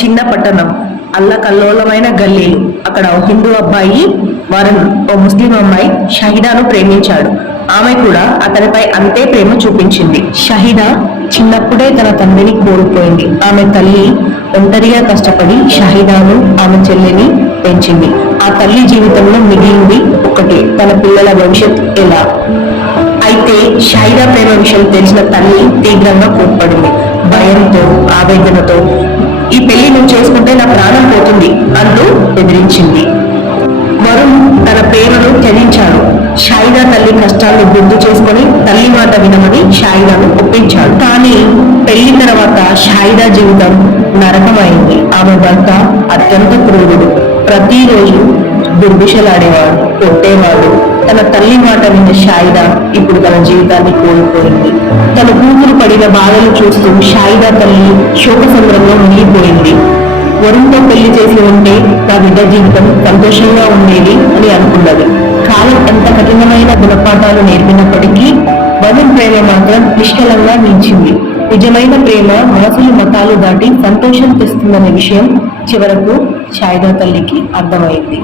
చిన్న పట్టణం, అల్లకల్లోలమైన గల్లీలు. అక్కడ ఓ హిందూ అబ్బాయి వరుణ్ ఓ ముస్లిం అమ్మాయి షహిదాను ప్రేమించాడు. ఆమె కూడా అతనిపై అంతే ప్రేమ చూపించింది. షహిదా చిన్నప్పుడే తన తండ్రిని కోల్పోయింది. ఆమె తల్లి ఒంటరిగా కష్టపడి షహిదాను, ఆమె చెల్లిని పెంచింది. ఆ తల్లి జీవితంలో మిగిలింది ఒకటి, తన పిల్లల భవిష్యత్ ఎలా. అయితే షహిదా ప్రేమ విషయం తెలిసిన తల్లి తీవ్రంగా కోప్పడింది. భయంతో, ఆవేదనతో, ఈ పెళ్లి నువ్వు చేసుకుంటే నా ప్రాణం పోతుంది అంటూ బెదిరించింది. వరుణ్ తన ప్రేమను త్యజించాడు. షహిదా తల్లి కష్టాలను గుర్తు చేసుకుని తల్లి మాట వినమని షహిదాను ఒప్పించాడు. కానీ పెళ్లి తర్వాత షహిదా జీవితం నరకమైంది. ఆమె భర్త అత్యంత క్రూరుడు. ప్రతిరోజు దుర్భిషలాడేవాడు, కొట్టేవాడు. తన తల్లి మాట విన్న షహిదా ఇప్పుడు తన జీవితాన్ని కోల్పోయింది. తన కూతురు పడిన బాధలు చూస్తూ షహిదా తల్లి శోక సంద్రంలో మునిగిపోయింది. వరుణ్తో పెళ్లి చేసి ఉంటే నా బిడ్డ జీవితం సంతోషంగా ఉండేది అని అనుకున్నది. కాలం ఎంత కఠినమైన గుణపాఠాలు నేర్పినప్పటికీ వరుణ్ ప్రేమ మాత్రం నిష్కలంగా నిలిచింది. నిజమైన ప్రేమ మనసులు, మతాలు దాటి సంతోషం తెస్తుందనే విషయం చివరకు షహిదా తల్లికి అర్థమైంది.